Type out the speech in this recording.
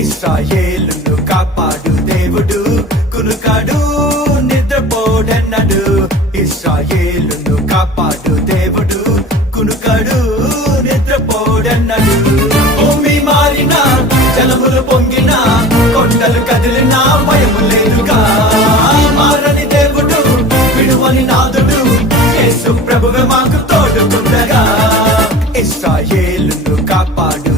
ఇశ్రాయేలును కాపాడు దేవుడు, కునుకాడు నిద్రపోడన్నాడు. ఇశ్రాయేలును కాపాడు దేవుడు, కునుకాడు నిద్రపోడన్నాడు. భూమి మారిన, జలములు పొంగిన, కొండలు కదిలిన భయము లేదుగా. మారని దేవుడు, విడువని నాదుడు, యేసు ప్రభువే మాకు తోడుకుండగా. ఇశ్రాయేలును కాపాడు